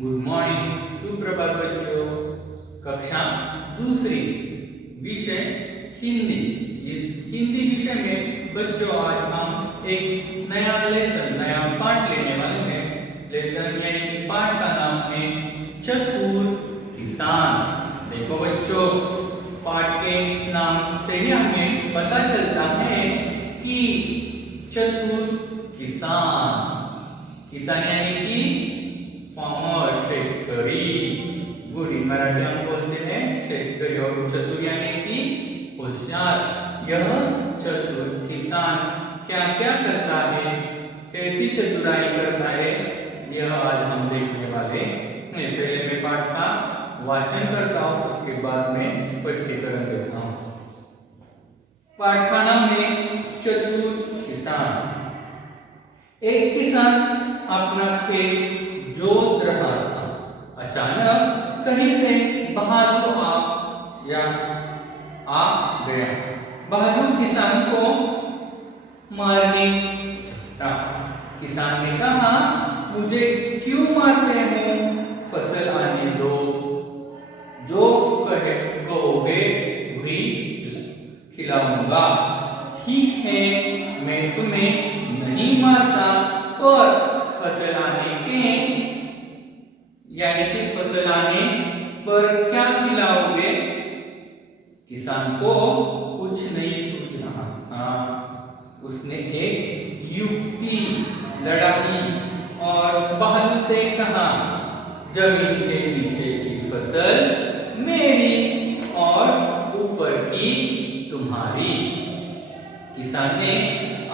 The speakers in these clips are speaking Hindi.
गुड मॉर्निंग, सुप्रभात बच्चों। कक्षा दूसरी, विषय हिंदी। इस हिंदी विषय में बच्चों आज हम एक नया नया पाठ लेने वाले हैं। लेसन यानी कि पाठ का नाम है चतुर किसान। देखो बच्चों, पाठ के नाम से ही हमें पता चलता है कि चतुर किसान, किसान यानी कि फार्मर, शेतकरी। गुडी मराठी हम बोलते हैं शेतकरी, और चतुर यानी कि होशियार। यह चतुर किसान क्या क्या करता है, कैसी चतुराई करता है, यह आज हम देखने वाले हैं। पहले मैं पाठ का वाचन करता हूँ, उसके बाद में स्पष्टीकरण देता हूँ। पाठ का नाम है चतुर किसान। एक किसान अपना खेत जोत रहा था। अचानक कहीं से भालू आ गया। भालू किसान को मारने चला। किसान ने कहा, मुझे क्यों मारते हो, फसल आने दो, जो कहोगे वही खिलाऊंगा। ठीक है, मैं तुम्हें नहीं मारता, और फसल आने के यानी कि फसल आने पर क्या खिलाओगे? किसान को कुछ नहीं सूझ रहा था। उसने एक युक्ति लड़ाई और भालू से कहा, जमीन के नीचे की फसल मेरी और ऊपर की तुम्हारी। किसान ने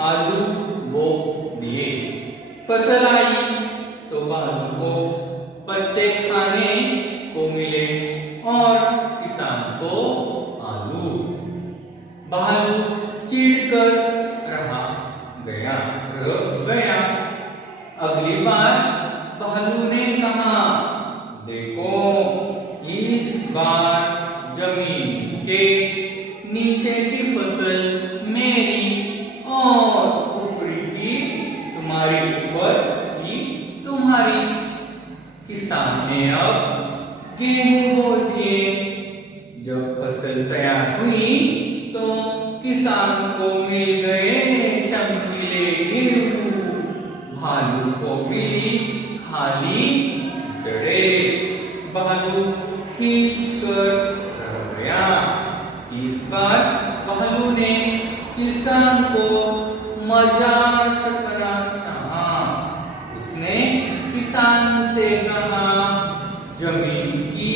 आलू बो दिए। फसल आई तो भालू को पत्ते खाने को मिले और किसान को आलू। भालू चिढ़कर रह गया। अगली बार भालू ने कहा, देखो, इस बार जमीन के नीचे की फसल मेरी और ऊपरी की तुम्हारी, ऊपर की तुम्हारी। किसान ने अब गेहूं बो दिए। जब फसल तैयार हुई तो किसान को मिल गए चमकीले गेहूं। भालू को मिली खाली जड़ें। भालू खींच कर रह गया। इस बार भालू ने किसान को मजाक करना चाहा। उसने किसान से कहा, जमीन की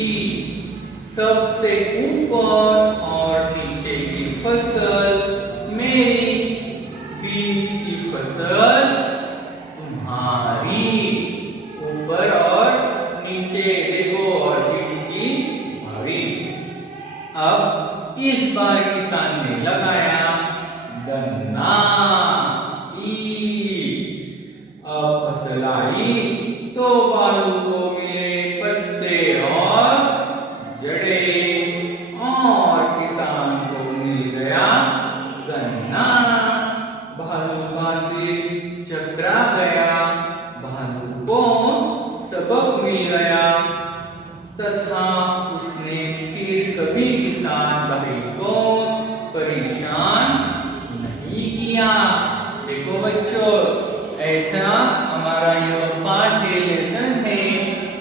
सबसे ऊपर और नीचे की फसल मेरी, बीच की फसल तुम्हारी। ऊपर और नीचे देखो, और बीच की तुम्हारी। अब इस बार किसान ने लगाया गन्ना। अब फसल आई तो भालू को मिले पत्ते और जड़ें, और किसान को मिल गया गन्ना। भालू का सिर चकरा गया। भालू को सबक मिल गया तथा उसने फिर कभी किसान भाई को परेशान नहीं किया। देखो बच्चों, ऐसा हमारा यह पाठ है, लेसन है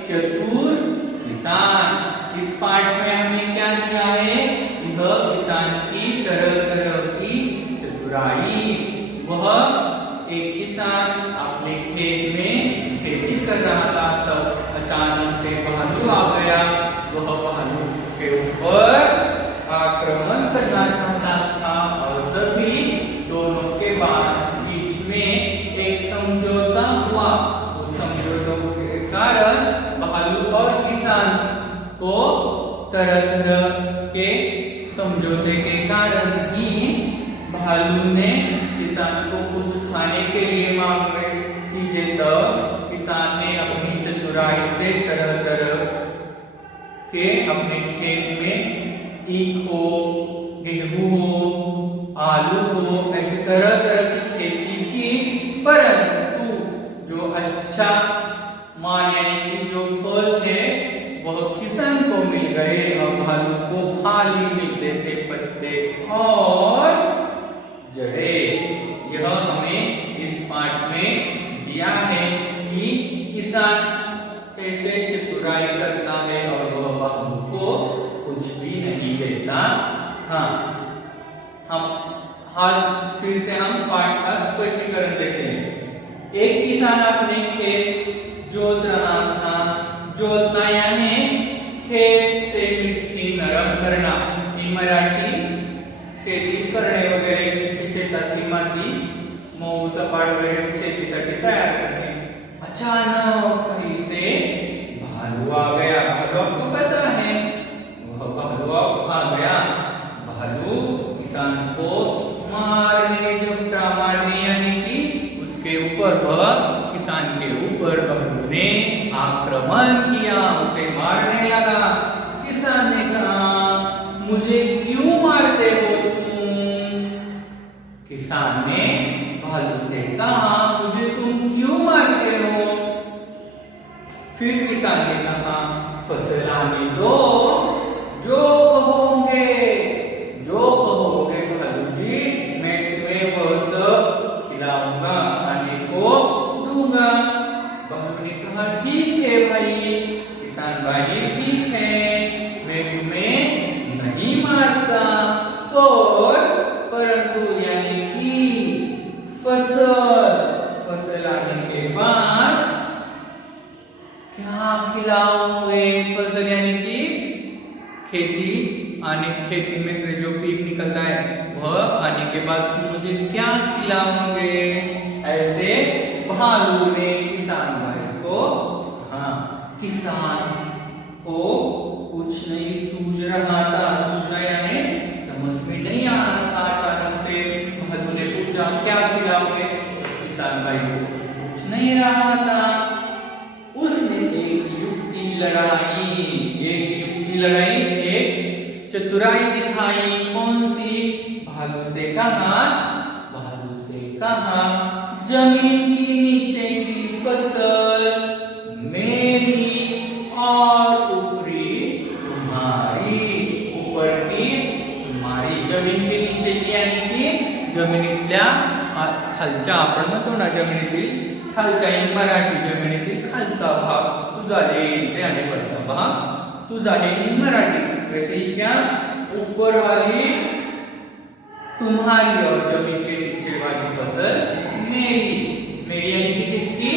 चतुर किसान। इस पाठ में हमें क्या दिया है? यह किसान की तरह तरह की चतुराई। वह एक किसान अपने खेत में खेती कर रहा था, तब अचानक से भालू आ गया। वह भालू के ऊपर आक्रमण करना चाहता था, और तभी दोनों के बीच में एक समझौता हुआ। उस समझौते के कारण भालू और किसान को तरह तरह के समझौते के कारण ही भालू ने किसान को कुछ खाने के लिए मांगे चीजें, तो किसान ने अपनी चतुराई से तरह तरह के अपने खेत में ईख हो, गेहूं हो, आलू हो, ऐसी तरह तरह की खेती की। परंतु जो अच्छा माल यानी कि जो फल किसान कैसे चतुराई करता है और वह भालू को कुछ भी नहीं देता था। हम आज फिर से हम पाठ का स्पष्टीकरण देते हैं। एक किसान अपने खेत जोत रहा था। जोतना यानी खेत से मिट्टी नरम करना, मराठी शेती करणे वगैरे, शेतातली माती मऊ सपाट वगैरे शेतीसाठी तयार करणे। अचानक कहीं से भालू आ गया। भालू आपको पता है, वह भालू आ गया। भालू किसान को मारने, झपटा मारने यानी कि उसके ऊपर, वह किसान के ऊपर भालू ने आक्रमण किया, उसे मारने लगा। किसान ने कहा, मुझे क्यों मारते हो तुम? किसान ने भालू से कहा, मुझे तुम क्यों मारते हो? फिर किसान ने कहा, फसल आने दो, जो कहोगे भालू जी, मैं तुम्हें वह सब खिलाऊंगा, खाने को दूंगा। भालू ने कहा, ठीक है भाई, किसान भाई ठीक है, मैं तुम्हें नहीं मारता, और परंतु यानी कि फसल आने के बाद क्या खिलाओगे? फसल यानी कि खेती में से जो पीक निकलता है, वह आने के बाद तुम मुझे क्या खिलाओगे? ऐसे भालू ने किसान भाई को, किसान को कुछ नहीं सूझ रहा था। सूझना यानी समझ में नहीं आ रहा था। अचानक से भालू ने पूछा, क्या खिलाओगे? किसान भाई को सूझ नहीं रहा था। उसने एक युक्ति लड़ाई, एक चतुराई दिखाई। कौन सी? भालू से कहा, जमीन के नीचे की फसल मेरी और ऊपरी तुम्हारी। ऊपर की तुम्हारी, जमीन के नीचे की यानी की जमिनीतल्या खालच्या, आपण म्हणतो ना जमिनीतील खालच्या, मराठी जमिनीतील खालचा भाग तुझा येईल आणि वरचा भाग तुझा आहे मराठी। वैसे ही क्या, ऊपर वाली तुम्हारी और जमीन के नीचे वाली फसल मेरी यानी कि किसकी?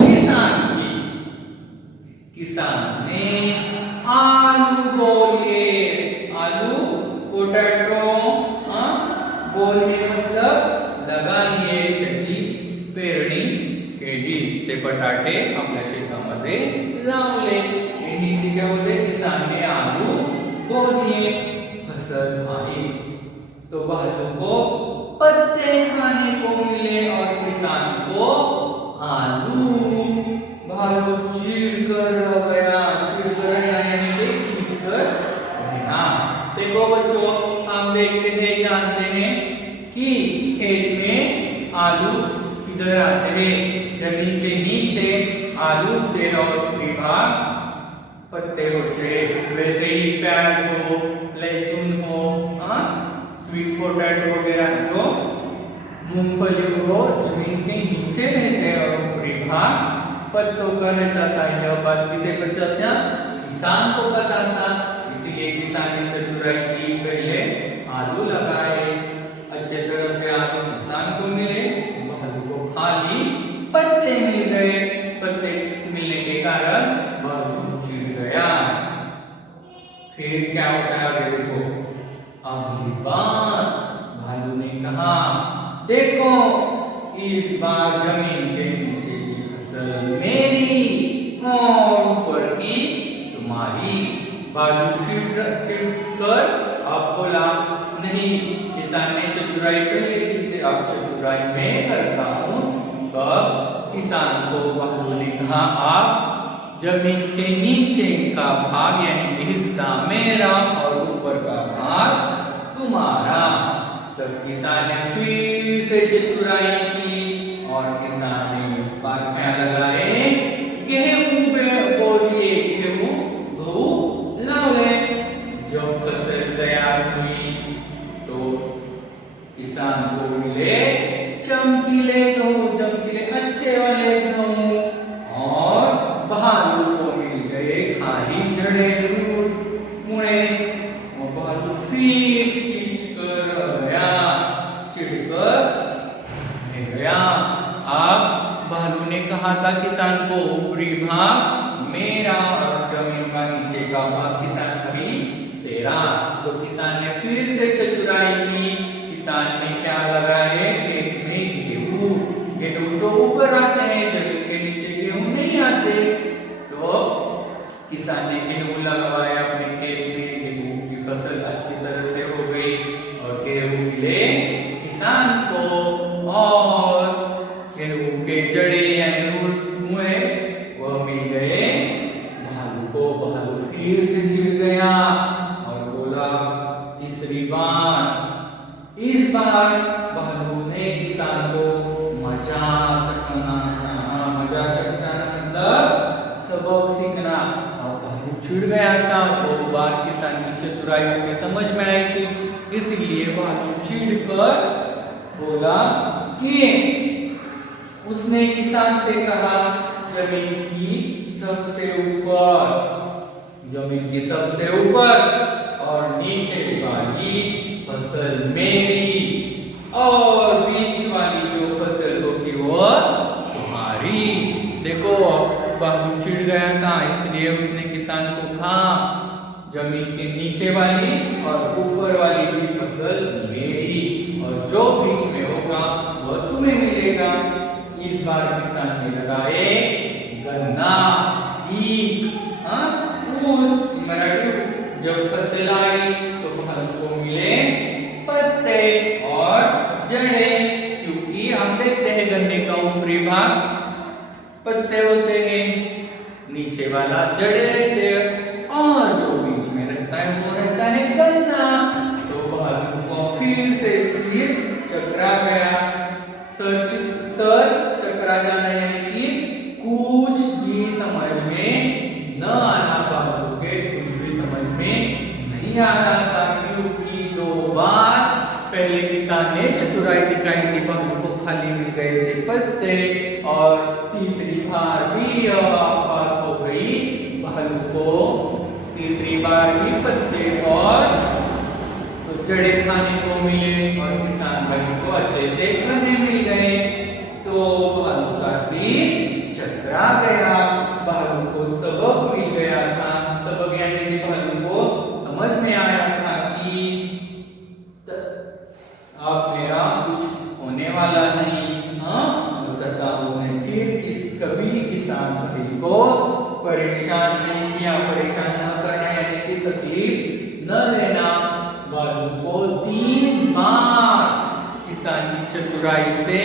किसान की। किसान ने आलू बोले, आलू पोटैटो बोलणे मतलब लगा लिए, त्याची पेरणी केली, ते बटाटे आपल्या शेतामध्ये लावले। इसी क्या बोलते, किसान ने आलू बो दिए, फसल आई। तो भालू को पत्ते खाने को मिले और किसान को आलू। भालू चिढ़कर रह गया। चिढ़कर रहना यानी कि खींचकर रहना। देखो बच्चों, हम देखते हैं, जानते हैं कि खेत में आलू किधर आते हैं? जमीन के नीचे आलू उगते हैं और ऊपरी भाग पत्ते होते। वैसे ही प्याज हो, लहसुन हो, स्वीट पोटैटो वगैरह जो मूंगफली हो, जमीन के नीचे रहते हैं और ऊपरी भाग पत्तों का रहता था। यह बात किसे पता था? किसान को पता था। इसलिए किसान ने चतुराई की, पहले आलू लगाए, अच्छे तरह से आलू किसान को मिले, भालू को खाली पत्ते मिल गए। पत्ते मिलने के कारण भालू चिढ़ गया। फिर क्या होता है आगे देखो। अगली बार भालू ने कहा, देखो इस बार जमीन के नीचे की फसल मेरी और ऊपर की तुम्हारी। भालू चिढ़कर अब बोला, नहीं, किसान ने चतुराई पहले की थी, अब चतुराई मैं करता हूँ। तब किसान को भालू ने कहा, आप जमीन के नीचे का भाग यानी कि हिस्सा मेरा और ऊपर का भाग तुम्हारा। तब किसान ने फिर से चतुराई की और किसान ने इस बार क्या लगाए? गेहूं बोलिए, गेहूं गहू लावे। जब फसल तैयार हुई तो किसान को मिले चमकीले गहूं, चमकीले अच्छे वाले गहूं, रह गया। अब भालू ने कहा था किसान को ऊपरी भाग मेरा और जमीन का नीचे का भाग किसान कभी तेरा। तो किसान ने फिर से चतुराई की। किसान ने क्या लगाए खेत में गेहूं। गेहूं तो ऊपर आते हैं, जमीन के नीचे गेहूं नहीं आते। तो किसान ने गेहूं लगवाया अपने खेत में। गेहूं की फसल अच्छी तरह से हो गई और गेहूं मिले किसान को। और गेहूं के जड़े यानी रूट्स हुए वह मिल गए भालू को। भालू फिर से चिढ़ गया और बोला तीसरी बार। इस बार भालू ने किसान को मजाक चखाना चाहा। मजाक चखाना मतलब सबक सीखना। और भालू चिढ़ गया था। तो बार किसान की चतुराई उसके समझ में आई थी, इसलिए भालू चिढ़ कर बोला कि उसने किसान से कहा जमीन की सबसे ऊपर, जमीन की सबसे ऊपर और नीचे वाली फसल मेरी और बीच वाली जो फसल होगी वो तुम्हारी। देखो भालू चिढ़ गया था, इसलिए उसने किसान को कहा जमीन के नीचे वाली और ऊपर वाली भी फसल मेरी और जो बीच में होगा वह तुम्हें मिलेगा। इस बार किसान ने लगाए गन्ना, ईख, मराठी जब फसल आई तो भालू को मिले पत्ते और जड़े, क्योंकि हम देखते हैं गन्ने का ऊपरी भाग पत्ते होते हैं, नीचे वाला जड़े रहते हैं और जो बीच में रहता है वो रहता है गन्ना। तो भालू को फिर से सिर चकरा गया। सर चकरा जाना यानी कि कुछ भी समझ में न आना। भालू के कुछ भी समझ में नहीं आ रहा था, क्योंकि 2 बार पहले किसान ने चतुराई दिखाई थी, भालू को खाली मिल गए थे पत्ते और तीसरी बार भी यह बात हो गई भालू को तीसरी बार भी पत्ते और तो जड़े खाने को मिले और किसान भाई को अच्छे से गन्ने मिल गए। तो भालू का सिर चकरा गया। भालू को सबक मिल गया था। सबक यानी कि भालू को समझ में आया था कि अब मेरा कुछ होने वाला नहीं। तथा उसने फिर कभी किसान भाई को परेशान नहीं किया। परेशान न करना यानी कि तकलीफ न देना। भालू को 3 बार किसान की चतुराई से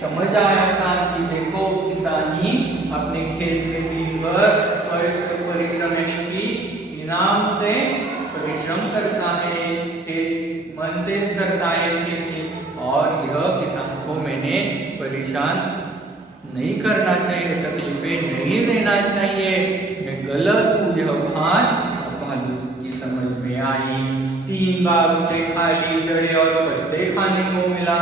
समझ आया था कि देखो किसान ही अपने खेत में दिन भर परिश्रम यानी कि इनाम से परिश्रम करता है, खेत मन से करता है खेती, और यह किसान को मैंने परेशान नहीं करना चाहिए, तकलीफें नहीं देना चाहिए, मैं गलत हूँ। यह बात भालू की समझ में आई। 3 बार उसे खाली जड़े और पत्ते खाने को मिला।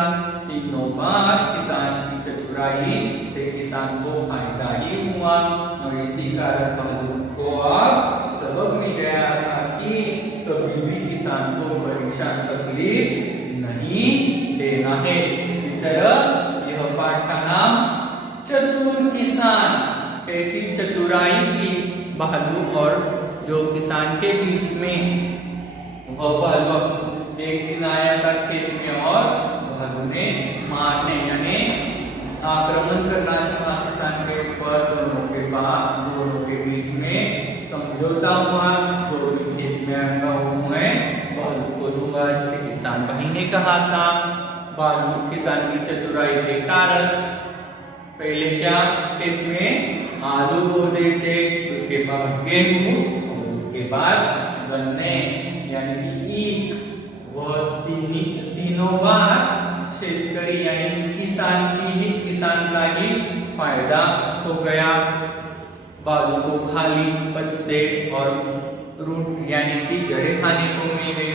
तीनों बार किसान की चतुराई से किसान को फायदा ही हुआ और इसी कारण भालू को अब सबक मिल गया था कि कभी भी किसान को परेशान तकलीफ नहीं देना है। इसी तरह यह पाठ का नाम चतुर किसान। कैसी चतुराई की भालू और जो किसान के बीच में। वह भालू एक दिन आया था खेत में और भालू ने मारने यानी आक्रमण करना चाहा किसान के ऊपर। दोनों के बीच में समझौता हुआ, जो भी खेत में हुए भालू को दूंगा, जिसे किसान भाई ने कहा था। भालू किसान की चतुराई के कारण पहले क्या खेत में आलू बो देते, उसके बाद गेहूं और उसके बाद गन्ने यानी कि ईख। वह तीनों बार शेतकरी यानी किसान का ही फायदा हो गया। भालू को खाली पत्ते और रूट यानी कि जड़े खाने को मिल गए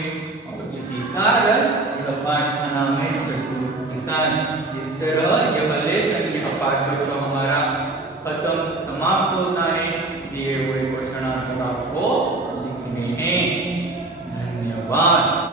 और इसी कारण यह पाठ का नाम है चतुर किसान। इस तरह यह लेसन यह पाठ बच्चों हमारा खत्म समाप्त होता है। दिए हुए क्वेश्चन आंसर आपको लिखने हैं। धन्यवाद।